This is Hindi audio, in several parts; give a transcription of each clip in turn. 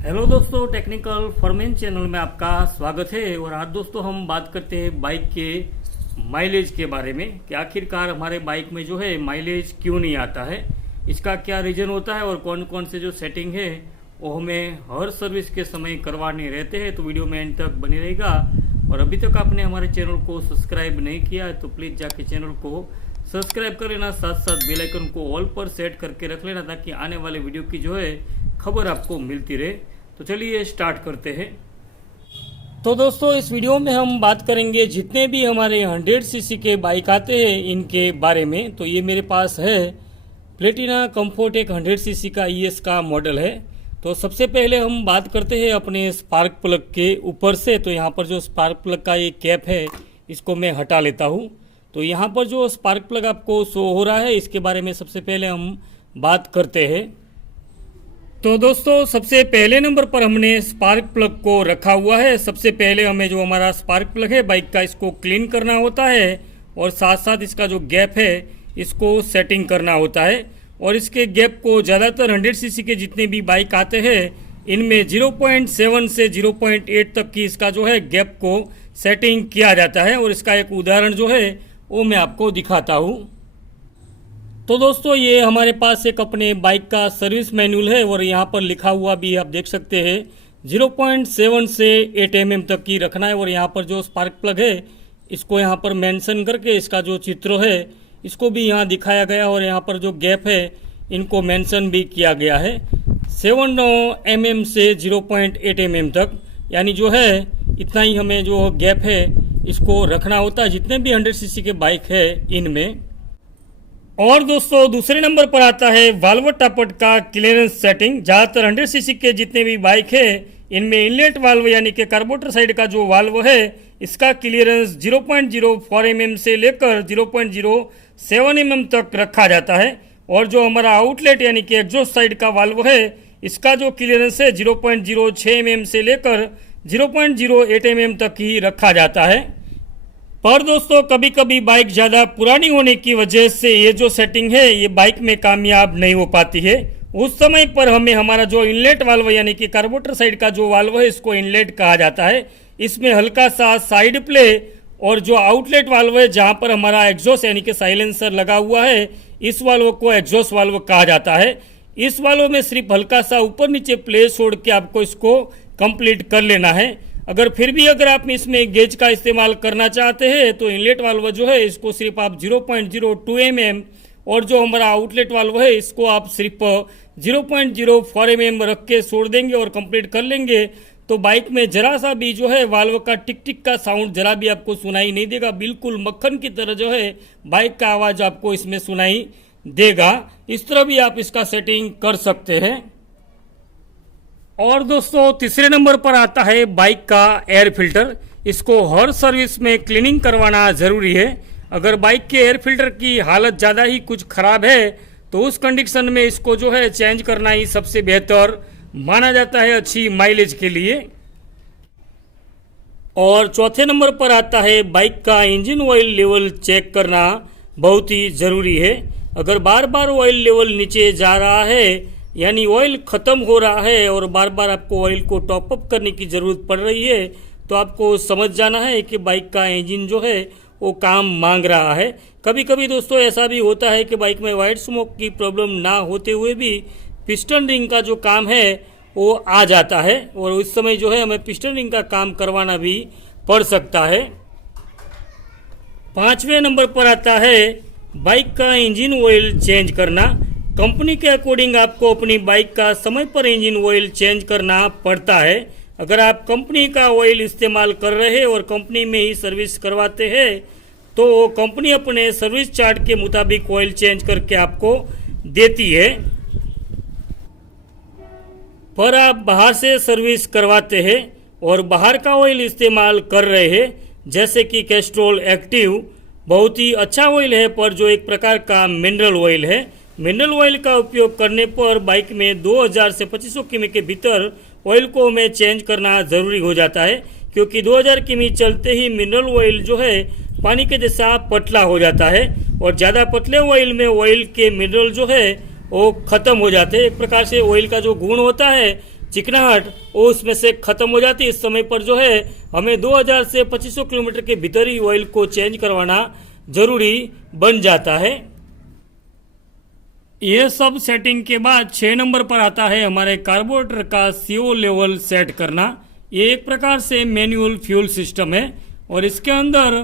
हेलो दोस्तों, टेक्निकल फॉर्मेन चैनल में आपका स्वागत है। और आज दोस्तों हम बात करते हैं बाइक के माइलेज के बारे में कि आखिरकार हमारे बाइक में जो है माइलेज क्यों नहीं आता है, इसका क्या रीज़न होता है और कौन कौन से जो सेटिंग है वो हमें हर सर्विस के समय करवाने रहते हैं। तो वीडियो में एंड तक बने रहेगा। और अभी तक आपने हमारे चैनल को सब्सक्राइब नहीं किया है तो प्लीज़ जाके चैनल को सब्सक्राइब कर लेना, साथ साथ बेल आइकन को ऑल पर सेट करके रख लेना ताकि आने वाले वीडियो की जो है खबर आपको मिलती रहे। तो चलिए स्टार्ट करते हैं। तो दोस्तों इस वीडियो में हम बात करेंगे जितने भी हमारे 100 सीसी के बाइक आते हैं इनके बारे में। तो ये मेरे पास है प्लेटिना कंफर्ट एक 100 सीसी का ईएस का मॉडल है। तो सबसे पहले हम बात करते हैं अपने स्पार्क प्लग के ऊपर से। तो यहाँ पर जो स्पार्क प्लग का ये कैप है इसको मैं हटा लेता हूँ। तो यहाँ पर जो स्पार्क प्लग आपको शो हो रहा है इसके बारे में सबसे पहले हम बात करते हैं। तो दोस्तों सबसे पहले नंबर पर हमने स्पार्क प्लग को रखा हुआ है। सबसे पहले हमें जो हमारा स्पार्क प्लग है बाइक का इसको क्लीन करना होता है और साथ साथ इसका जो गैप है इसको सेटिंग करना होता है। और इसके गैप को ज़्यादातर 100 सीसी के जितने भी बाइक आते हैं इनमें 0.7 से 0.8 तक की इसका जो है गैप को सेटिंग किया जाता है। और इसका एक उदाहरण जो है वो मैं आपको दिखाता हूँ। तो दोस्तों ये हमारे पास एक अपने बाइक का सर्विस मैनुअल है और यहाँ पर लिखा हुआ भी आप देख सकते हैं 0.7 से 8 mm तक की रखना है। और यहाँ पर जो स्पार्क प्लग है इसको यहाँ पर मेंशन करके इसका जो चित्र है इसको भी यहाँ दिखाया गया और यहाँ पर जो गैप है इनको मेंशन भी किया गया है 7 mm से 0.8 mm तक, यानी जो है इतना ही हमें जो गैप है इसको रखना होता है जितने भी 100 सीसी के बाइक है इनमें। और दोस्तों दूसरे नंबर पर आता है वाल्व टापट का क्लियरेंस सेटिंग। ज़्यादातर 100 सीसी के जितने भी बाइक है इनमें इनलेट वाल्व यानी कि कार्बोरेटर साइड का जो वाल्व है इसका क्लियरेंस 0.04 mm से लेकर 0.07 mm तक रखा जाता है। और जो हमारा आउटलेट यानी कि एग्जॉस्ट साइड का वाल्व है इसका जो क्लियरेंस है 0.06 mm से लेकर 0.08 mm तक ही रखा जाता है। पर दोस्तों कभी कभी बाइक ज़्यादा पुरानी होने की वजह से ये जो सेटिंग है ये बाइक में कामयाब नहीं हो पाती है। उस समय पर हमें हमारा जो इनलेट वाल्व यानी कि कार्बोरेटर साइड का जो वाल्व है इसको इनलेट कहा जाता है। इसमें हल्का सा साइड प्ले और जो आउटलेट वाल्व है जहाँ पर हमारा एग्जॉस्ट यानी कि साइलेंसर लगा हुआ है इस वाल्व को एग्जॉस्ट वाल्व कहा जाता है। इस वाल्व में सिर्फ हल्का सा ऊपर नीचे प्ले छोड़ के आपको इसको कंप्लीट कर लेना है। फिर भी अगर आप इसमें गेज का इस्तेमाल करना चाहते हैं तो इनलेट वाल्व जो है इसको सिर्फ आप 0.02 mm और जो हमारा आउटलेट वाल्व है इसको आप सिर्फ 0.04 mm रख के छोड़ देंगे और कंप्लीट कर लेंगे। तो बाइक में जरा सा भी जो है वाल्व का टिक टिक का साउंड जरा भी आपको सुनाई नहीं देगा। बिल्कुल मक्खन की तरह जो है बाइक का आवाज़ आपको इसमें सुनाई देगा। इस तरह भी आप इसका सेटिंग कर सकते हैं। और दोस्तों तीसरे नंबर पर आता है बाइक का एयर फिल्टर। इसको हर सर्विस में क्लीनिंग करवाना ज़रूरी है। अगर बाइक के एयर फिल्टर की हालत ज़्यादा ही कुछ ख़राब है तो उस कंडीशन में इसको जो है चेंज करना ही सबसे बेहतर माना जाता है अच्छी माइलेज के लिए। और चौथे नंबर पर आता है बाइक का इंजन ऑयल लेवल चेक करना बहुत ही ज़रूरी है। अगर बार बार ऑयल लेवल नीचे जा रहा है यानी ऑयल ख़त्म हो रहा है और बार बार आपको ऑयल को टॉप अप करने की ज़रूरत पड़ रही है तो आपको समझ जाना है कि बाइक का इंजन जो है वो काम मांग रहा है। कभी कभी दोस्तों ऐसा भी होता है कि बाइक में वाइट स्मोक की प्रॉब्लम ना होते हुए भी पिस्टन रिंग का जो काम है वो आ जाता है और उस समय जो है हमें पिस्टन रिंग का काम करवाना भी पड़ सकता है। पाँचवें नंबर पर आता है बाइक का इंजन ऑयल चेंज करना। कंपनी के अकॉर्डिंग आपको अपनी बाइक का समय पर इंजन ऑयल चेंज करना पड़ता है। अगर आप कंपनी का ऑयल इस्तेमाल कर रहे हैं और कंपनी में ही सर्विस करवाते हैं तो कंपनी अपने सर्विस चार्ट के मुताबिक ऑयल चेंज करके आपको देती है। पर आप बाहर से सर्विस करवाते हैं और बाहर का ऑयल इस्तेमाल कर रहे हैं जैसे कि कैस्ट्रोल एक्टिव बहुत ही अच्छा ऑयल है पर जो एक प्रकार का मिनरल ऑयल है। मिनरल ऑयल का उपयोग करने पर बाइक में 2000 से 2500 किमी के भीतर ऑयल को हमें चेंज करना ज़रूरी हो जाता है क्योंकि 2000 किमी चलते ही मिनरल ऑयल जो है पानी के जैसा पतला हो जाता है और ज़्यादा पतले ऑयल में ऑयल के मिनरल जो है वो ख़त्म हो जाते हैं। एक प्रकार से ऑयल का जो गुण होता है चिकनाहट वो उसमें से खत्म हो जाती है। इस समय पर जो है हमें 2000 से 2500 किलोमीटर के भीतर ही ऑयल को चेंज करवाना जरूरी बन जाता है। ये सब सेटिंग के बाद 6 नंबर पर आता है हमारे कार्बोरेटर का CO लेवल सेट करना। ये एक प्रकार से मैनुअल फ्यूल सिस्टम है और इसके अंदर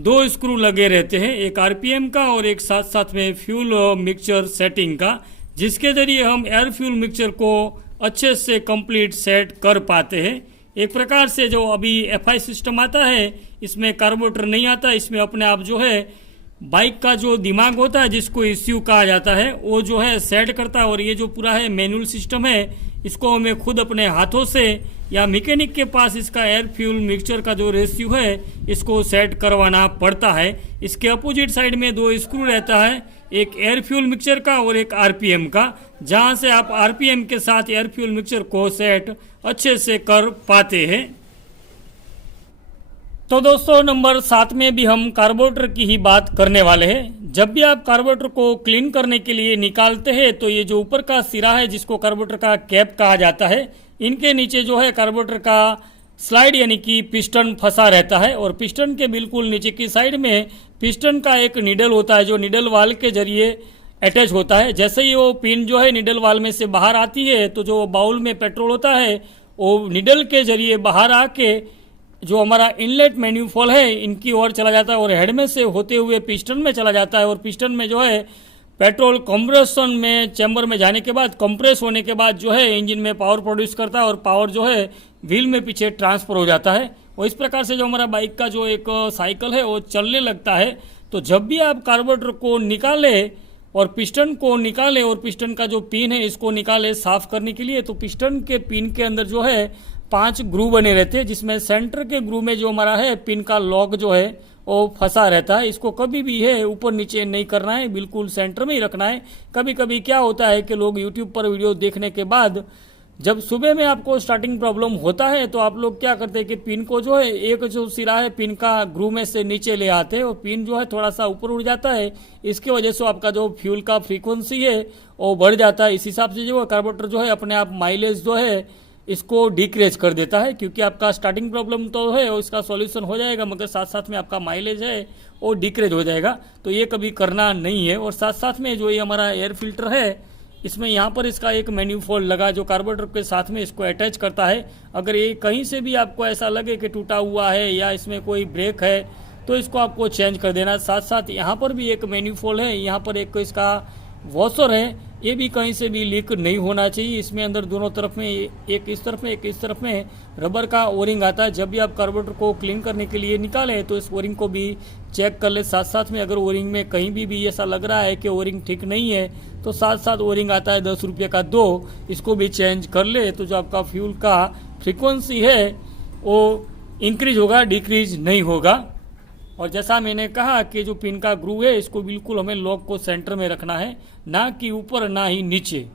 2 स्क्रू लगे रहते हैं, एक RPM का और एक साथ साथ में फ्यूल मिक्सचर सेटिंग का, जिसके जरिए हम एयर फ्यूल मिक्सचर को अच्छे से कंप्लीट सेट कर पाते हैं। एक प्रकार से जो अभी FI सिस्टम आता है इसमें कार्बोरेटर नहीं आता, इसमें अपने आप जो है बाइक का जो दिमाग होता है जिसको ECU कहा जाता है वो जो है सेट करता है। और ये जो पूरा है मैनुअल सिस्टम है इसको हमें खुद अपने हाथों से या मैकेनिक के पास इसका एयर फ्यूल मिक्सचर का जो रेशियो है इसको सेट करवाना पड़ता है। इसके अपोजिट साइड में 2 स्क्रू रहता है, एक एयर फ्यूल मिक्सचर का और एक RPM का, जहां से आप RPM के साथ एयर फ्यूल मिक्सचर को सेट अच्छे से कर पाते हैं। तो दोस्तों नंबर 7 में भी हम कार्बोरेटर की ही बात करने वाले हैं। जब भी आप कार्बोरेटर को क्लीन करने के लिए निकालते हैं तो ये जो ऊपर का सिरा है जिसको कार्बोरेटर का कैप कहा जाता है, इनके नीचे जो है कार्बोरेटर का स्लाइड यानी कि पिस्टन फंसा रहता है और पिस्टन के बिल्कुल नीचे की साइड में पिस्टन का एक निडल होता है जो निडल वाल के जरिए अटैच होता है। जैसे ही वो पिन जो है निडल वाल में से बाहर आती है तो जो बाउल में पेट्रोल होता है वो निडल के जरिए बाहर आके जो हमारा इनलेट मैन्यूफॉल है इनकी ओर चला जाता है और हेड में से होते हुए पिस्टन में चला जाता है और पिस्टन में जो है पेट्रोल कंप्रेशन में चैम्बर में जाने के बाद कंप्रेस होने के बाद जो है इंजन में पावर प्रोड्यूस करता है और पावर जो है व्हील में पीछे ट्रांसफर हो जाता है। और इस प्रकार से जो हमारा बाइक का जो एक साइकिल है वो चलने लगता है। तो जब भी आप कार्बोरेटर को निकालें और पिस्टन को निकालें और पिस्टन का जो पिन है इसको निकालें साफ करने के लिए, तो पिस्टन के पिन के अंदर जो है 5 ग्रू बने रहते हैं, जिसमें सेंटर के ग्रू में जो हमारा है पिन का लॉक जो है वो फंसा रहता है। इसको कभी भी है ऊपर नीचे नहीं करना है, बिल्कुल सेंटर में ही रखना है। कभी कभी क्या होता है कि लोग YouTube पर वीडियो देखने के बाद जब सुबह में आपको स्टार्टिंग प्रॉब्लम होता है तो आप लोग क्या करते हैं कि पिन को जो है एक जो सिरा है पिन का ग्रू में से नीचे ले आते हैं और पिन जो है थोड़ा सा ऊपर उड़ जाता है। इसकी वजह से आपका जो फ्यूल का फ्रीक्वेंसी है वो बढ़ जाता है। इस हिसाब से जो कार्बोरेटर जो है अपने आप माइलेज जो है इसको डिक्रेज कर देता है, क्योंकि आपका स्टार्टिंग प्रॉब्लम तो है और इसका सॉल्यूशन हो जाएगा मगर साथ साथ में आपका माइलेज है वो डिक्रेज हो जाएगा। तो ये कभी करना नहीं है। और साथ साथ में जो ये हमारा एयर फिल्टर है इसमें यहाँ पर इसका एक मैन्यूफॉल लगा जो कार्बोरेटर के साथ में इसको अटैच करता है। अगर ये कहीं से भी आपको ऐसा लगे कि टूटा हुआ है या इसमें कोई ब्रेक है तो इसको आपको चेंज कर देना। साथ साथ यहाँ पर भी एक मैन्यूफॉल है, यहाँ पर एक इसका वॉशर है, ये भी कहीं से भी लीक नहीं होना चाहिए। इसमें अंदर दोनों तरफ में एक इस तरफ में एक इस तरफ में रबर का ओरिंग आता है। जब भी आप कार्बोरेटर को क्लीन करने के लिए निकालें तो इस ओरिंग को भी चेक कर ले। साथ साथ में अगर ओरिंग में कहीं भी ऐसा लग रहा है कि ओरिंग ठीक नहीं है तो साथ साथ ओरिंग आता है 10 रुपये का 2, इसको भी चेंज कर ले। तो जो आपका फ्यूल का फ्रीक्वेंसी है वो इंक्रीज होगा, डिक्रीज नहीं होगा। और जैसा मैंने कहा कि जो पिन का ग्रू है इसको बिल्कुल हमें लॉक को सेंटर में रखना है, ना कि ऊपर ना ही नीचे।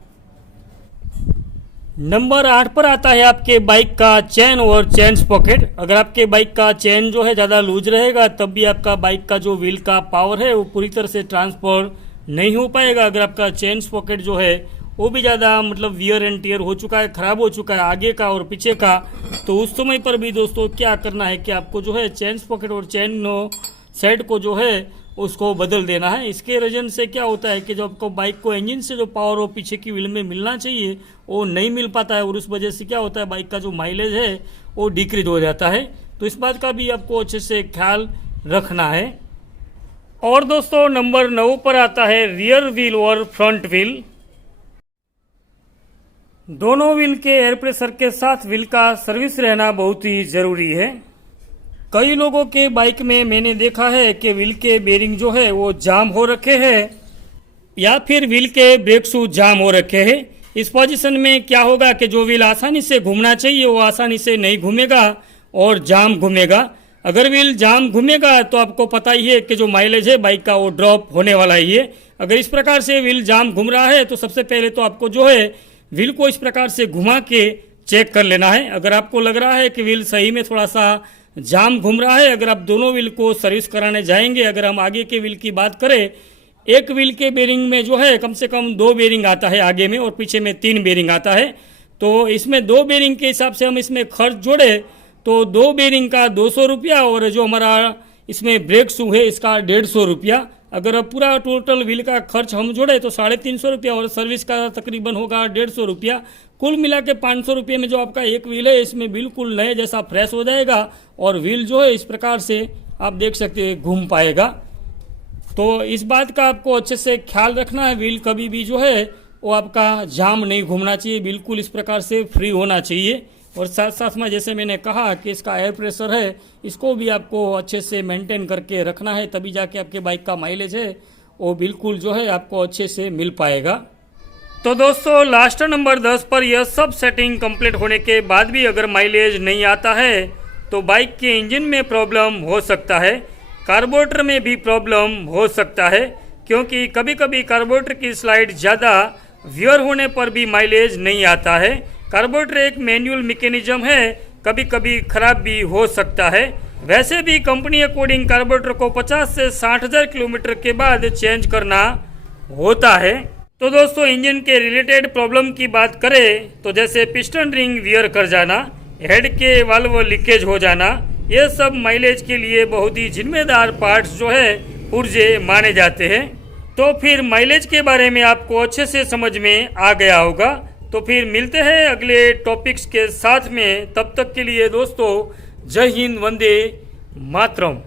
नंबर 8 पर आता है आपके बाइक का चेन और चेन पॉकेट। अगर आपके बाइक का चेन जो है ज़्यादा लूज रहेगा तब भी आपका बाइक का जो व्हील का पावर है वो पूरी तरह से ट्रांसफर नहीं हो पाएगा। अगर आपका चेन पॉकेट जो है वो भी ज़्यादा मतलब वियर एंड टियर हो चुका है, ख़राब हो चुका है आगे का और पीछे का, तो उस समय पर भी दोस्तों क्या करना है कि आपको जो है चेन पॉकेट और चेन सेट को जो है उसको बदल देना है। इसके रीजन से क्या होता है कि जो आपको बाइक को इंजन से जो पावर वो पीछे की व्हील में मिलना चाहिए वो नहीं मिल पाता है और उस वजह से क्या होता है बाइक का जो माइलेज है वो डिक्रीज हो जाता है। तो इस बात का भी आपको अच्छे से ख्याल रखना है। और दोस्तों नंबर 9 पर आता है रियर व्हील और फ्रंट व्हील। दोनों व्हील के एयर प्रेशर के साथ व्हील का सर्विस रहना बहुत ही जरूरी है। कई लोगों के बाइक में मैंने देखा है कि व्हील के बेरिंग जो है वो जाम हो रखे हैं या फिर व्हील के ब्रेक शूज जाम हो रखे हैं। इस पोजीशन में क्या होगा कि जो व्हील आसानी से घूमना चाहिए वो आसानी से नहीं घूमेगा और जाम घूमेगा। अगर व्हील जाम घूमेगा तो आपको पता ही है कि जो माइलेज है बाइक का वो ड्रॉप होने वाला ही है। अगर इस प्रकार से व्हील जाम घूम रहा है तो सबसे पहले तो आपको जो है व्हील को इस प्रकार से घुमा के चेक कर लेना है। अगर आपको लग रहा है कि व्हील सही में थोड़ा सा जाम घूम रहा है, अगर आप दोनों व्हील को सर्विस कराने जाएंगे, अगर हम आगे के व्हील की बात करें, एक व्हील के बेरिंग में जो है कम से कम 2 बेरिंग आता है आगे में और पीछे में 3 बेरिंग आता है। तो इसमें 2 बेरिंग के हिसाब से हम इसमें खर्च जोड़े तो 2 बेरिंग का 200 रुपया और जो हमारा इसमें ब्रेक शू है इसका 150 रुपया। अगर अब पूरा टोटल व्हील का खर्च हम जोड़े तो 350 रुपया और सर्विस का तकरीबन होगा 150 रुपया। कुल मिला के 500 रुपये में जो आपका एक व्हील है इसमें बिल्कुल नए जैसा फ्रेश हो जाएगा और व्हील जो है इस प्रकार से आप देख सकते हैं घूम पाएगा। तो इस बात का आपको अच्छे से ख्याल रखना है, व्हील कभी भी जो है वो आपका जाम नहीं घूमना चाहिए, बिल्कुल इस प्रकार से फ्री होना चाहिए। और साथ साथ में जैसे मैंने कहा कि इसका एयर प्रेशर है इसको भी आपको अच्छे से मेंटेन करके रखना है, तभी जाके आपके बाइक का माइलेज है वो बिल्कुल जो है आपको अच्छे से मिल पाएगा। तो दोस्तों लास्ट नंबर 10 पर यह सब सेटिंग कंप्लीट होने के बाद भी अगर माइलेज नहीं आता है तो बाइक के इंजन में प्रॉब्लम हो सकता है, कार्बोरेटर में भी प्रॉब्लम हो सकता है, क्योंकि कभी कभी कार्बोरेटर की स्लाइड ज़्यादा वियर होने पर भी माइलेज नहीं आता है। कार्बोरेटर एक मैनुअल मैकेनिज्म है, कभी कभी खराब भी हो सकता है। वैसे भी कंपनी अकॉर्डिंग कार्बोरेटर को 50 से 60,000 किलोमीटर के बाद चेंज करना होता है। तो दोस्तों इंजन के रिलेटेड प्रॉब्लम की बात करें तो जैसे पिस्टन रिंग वियर कर जाना, हेड के वाल्व लीकेज हो जाना, ये सब माइलेज के लिए बहुत ही जिम्मेदार पार्ट्स जो है पुर्जे माने जाते हैं। तो फिर माइलेज के बारे में आपको अच्छे से समझ में आ गया होगा। तो फिर मिलते हैं अगले टॉपिक्स के साथ में, तब तक के लिए दोस्तों जय हिंद, वंदे मातरम।